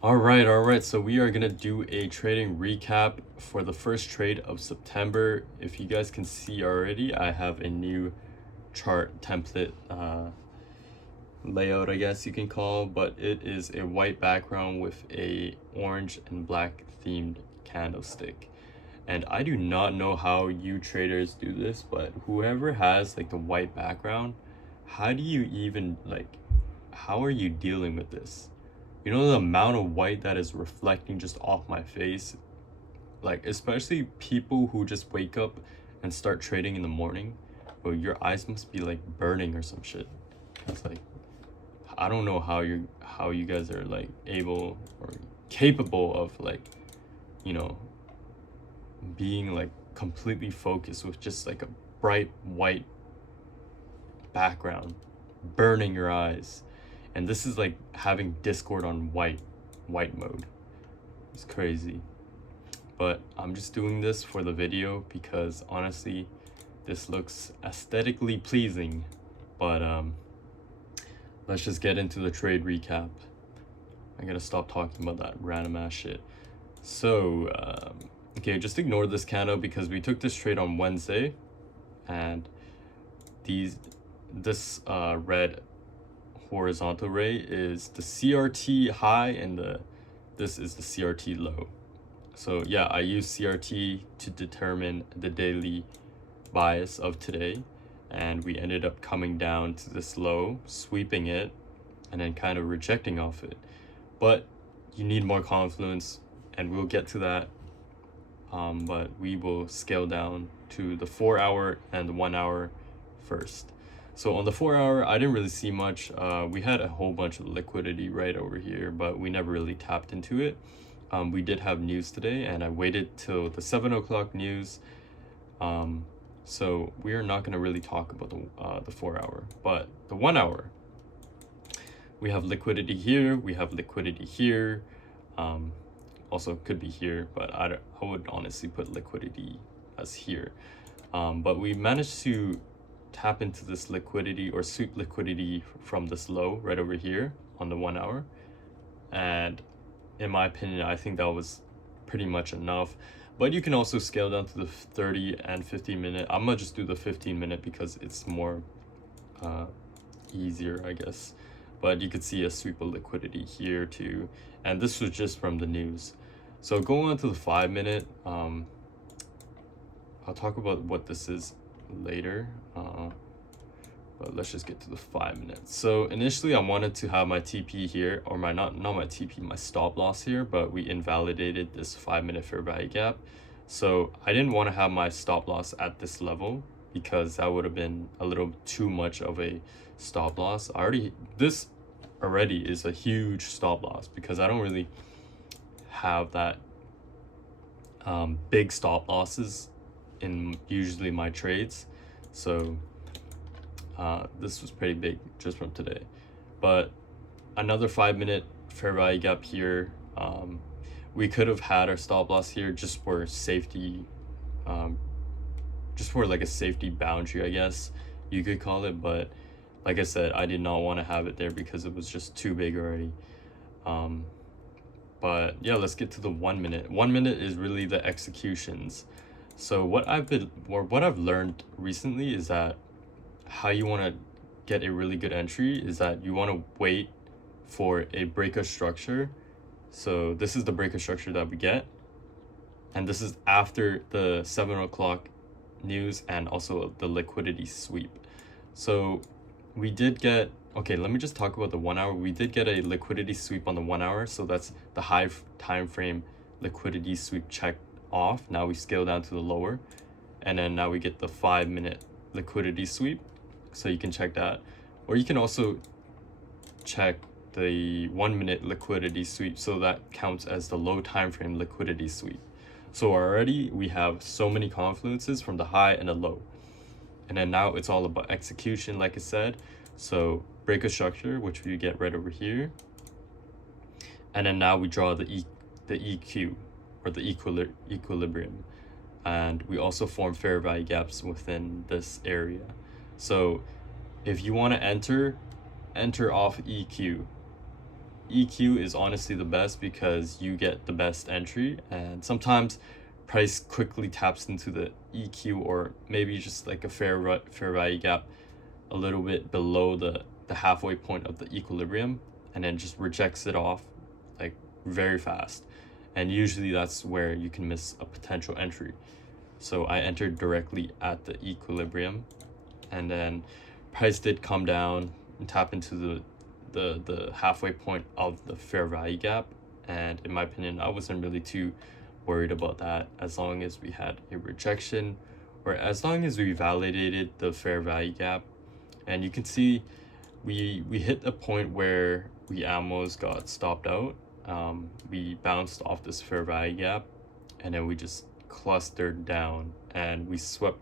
All right. So we are gonna do a trading recap for the first trade of September. If you guys can see already, I have a new chart template layout, I guess you can call, but it is a white background with a orange and black themed candlestick. And I do not know how you traders do this, but whoever has like the white background, how do you even how are you dealing with this? You know the amount of white that is reflecting just off my face? Like, especially people who just wake up and start trading in the morning, but your eyes must be like burning or some shit. It's like, I don't know how you guys are like able or capable of you know, being like completely focused with just like a bright white background burning your eyes. And this is like having Discord on white mode. It's crazy. But I'm just doing this for the video because honestly this looks aesthetically pleasing. But let's just get into the trade recap. I gotta stop talking about that random ass shit. So okay, just ignore this candle because we took this trade on Wednesday, and this red horizontal ray is the CRT high, and this is the CRT low. So yeah, I use CRT to determine the daily bias of today, and we ended up coming down to this low, sweeping it, and then kind of rejecting off it. But you need more confluence, and we'll get to that. But we will scale down to the 4-hour and the 1-hour first. So on the 4-hour, I didn't really see much. We had a whole bunch of liquidity right over here, but we never really tapped into it. We did have news today, and I waited till the 7 o'clock news. So we are not going to really talk about the 4-hour, but the 1-hour. We have liquidity here. We have liquidity here. Also could be here, but I would honestly put liquidity as here. But we managed to tap into this liquidity or sweep liquidity from this low right over here on the 1-hour. And in my opinion, I think that was pretty much enough. But you can also scale down to the 30 and 15 minute. I'm gonna just do the 15 minute because it's more easier, I guess. But you could see a sweep of liquidity here too. And this was just from the news. So going on to the 5 minute, I'll talk about what this is later. But let's just get to the 5 minutes. So initially I wanted to have my TP here, or my not my TP, my stop loss here, but we invalidated this 5 minute fair value gap. So I didn't want to have my stop loss at this level because that would have been a little too much of a stop loss. This already is a huge stop loss because I don't really have that big stop losses in usually my trades. So this was pretty big just from today. But another 5 minute fair value gap here. We could have had our stop loss here just for safety, just for like a safety boundary, I guess you could call it. But like I said, I did not want to have it there because it was just too big already. But yeah, let's get to the 1 minute. 1 minute is really the executions. So what I've learned recently is that how you want to get a really good entry is that you want to wait for a breakout structure. So this is the breakout structure that we get, and this is after the 7 o'clock news and also the liquidity sweep. So we did get, okay, let me just talk about the 1-hour. We did get a liquidity sweep on the 1-hour, so that's the high time frame liquidity sweep checked off. Now we scale down to the lower, and then now we get the 5 minute liquidity sweep, so you can check that. Or you can also check the 1 minute liquidity sweep, so that counts as the low time frame liquidity sweep. So already we have so many confluences from the high and the low, and then now it's all about execution, like I said. So breakout structure, which we get right over here, and then now we draw the EQ, or the equilibrium, and we also form fair value gaps within this area. So if you want to enter off EQ, EQ is honestly the best because you get the best entry, and sometimes price quickly taps into the EQ, or maybe just like a fair value gap a little bit below the halfway point of the equilibrium, and then just rejects it off like very fast. And usually that's where you can miss a potential entry. So I entered directly at the equilibrium, and then price did come down and tap into the halfway point of the fair value gap. And in my opinion, I wasn't really too worried about that, as long as we had a rejection, or as long as we validated the fair value gap. And you can see we hit a point where we almost got stopped out. We bounced off this fair value gap, and then we just clustered down, and we swept.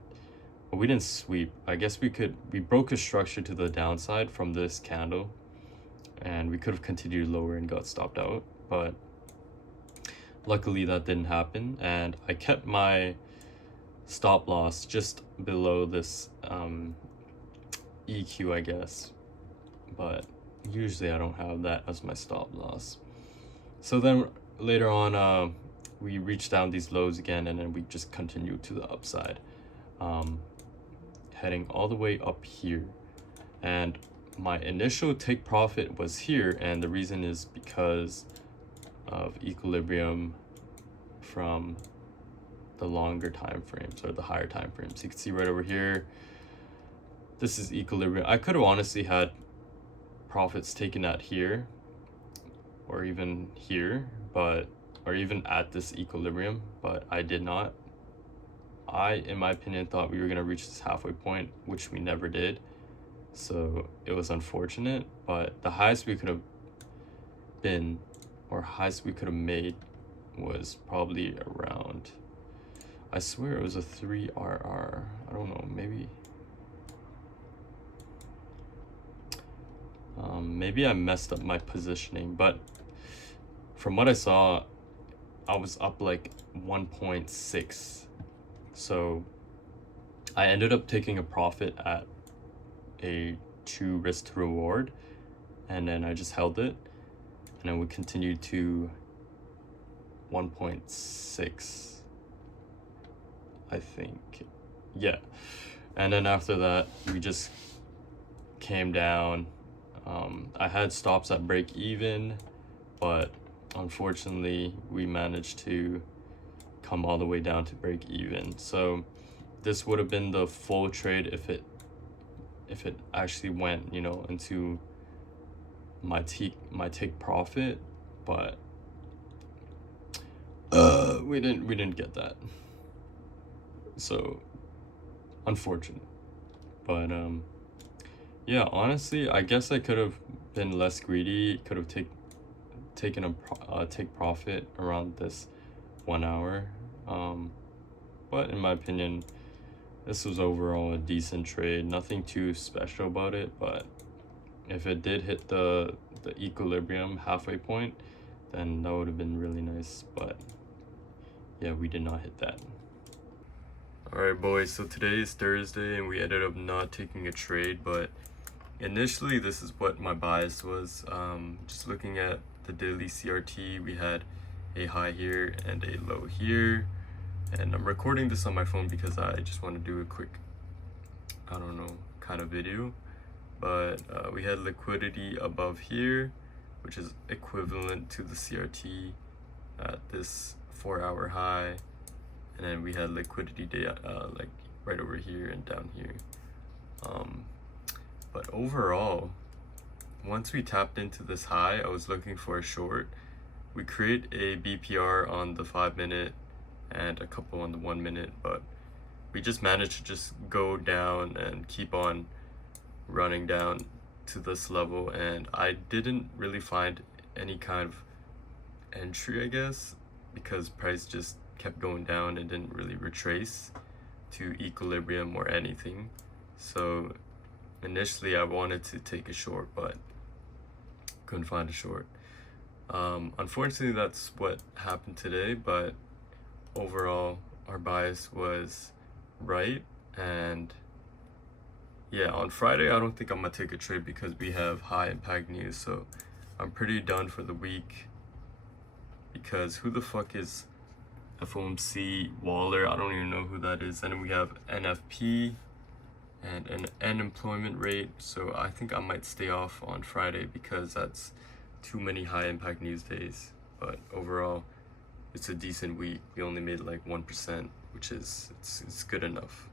Well, we didn't sweep. I guess we broke a structure to the downside from this candle, and we could have continued lower and got stopped out, but luckily that didn't happen. And I kept my stop loss just below this EQ, I guess, but usually I don't have that as my stop loss. So then later on, we reached down these lows again, and then we just continued to the upside, heading all the way up here. And my initial take profit was here, and the reason is because of equilibrium from the longer time frames, or the higher time frames. You can see right over here, this is equilibrium. I could have honestly had profits taken at here, or even here, or even at this equilibrium, but I did not. I, in my opinion, thought we were gonna reach this halfway point, which we never did. So it was unfortunate, but the highest we could have been, or highest we could have made, was probably around, I swear it was a 3RR. I don't know, maybe I messed up my positioning, but from what I saw, I was up like 1.6. So I ended up taking a profit at a 2 risk to reward, and then I just held it, and then we continued to 1.6, I think. Yeah. And then after that, we just came down. I had stops at break even, but unfortunately we managed to come all the way down to break even. So this would have been the full trade if it actually went, into my take profit, but we didn't get that. So unfortunate. But yeah, honestly, I guess I could have been less greedy, could have taken a take profit around this 1 hour. But in my opinion, this was overall a decent trade. Nothing too special about it, but if it did hit the equilibrium halfway point, then that would have been really nice. But yeah, we did not hit that. Alright boys, so today is Thursday, and we ended up not taking a trade, but initially this is what my bias was. Just looking at the daily CRT, we had a high here and a low here, and I'm recording this on my phone because I just want to do a quick, I don't know, kind of video. But we had liquidity above here, which is equivalent to the CRT at this 4-hour high, and then we had liquidity day like right over here and down here. But overall, once we tapped into this high, I was looking for a short. We create a BPR on the 5-minute and a couple on the 1-minute, but we just managed to just go down and keep on running down to this level, and I didn't really find any kind of entry, I guess, because price just kept going down and didn't really retrace to equilibrium or anything. So initially I wanted to take a short, but couldn't find a short. Unfortunately, that's what happened today, but overall our bias was right. And yeah, on Friday I don't think I'm gonna take a trade because we have high impact news, so I'm pretty done for the week because who the fuck is FOMC Waller? I don't even know who that is. And then we have NFP and an unemployment rate. So I think I might stay off on Friday because that's too many high impact news days. But overall, it's a decent week. We only made like 1%, which is it's good enough.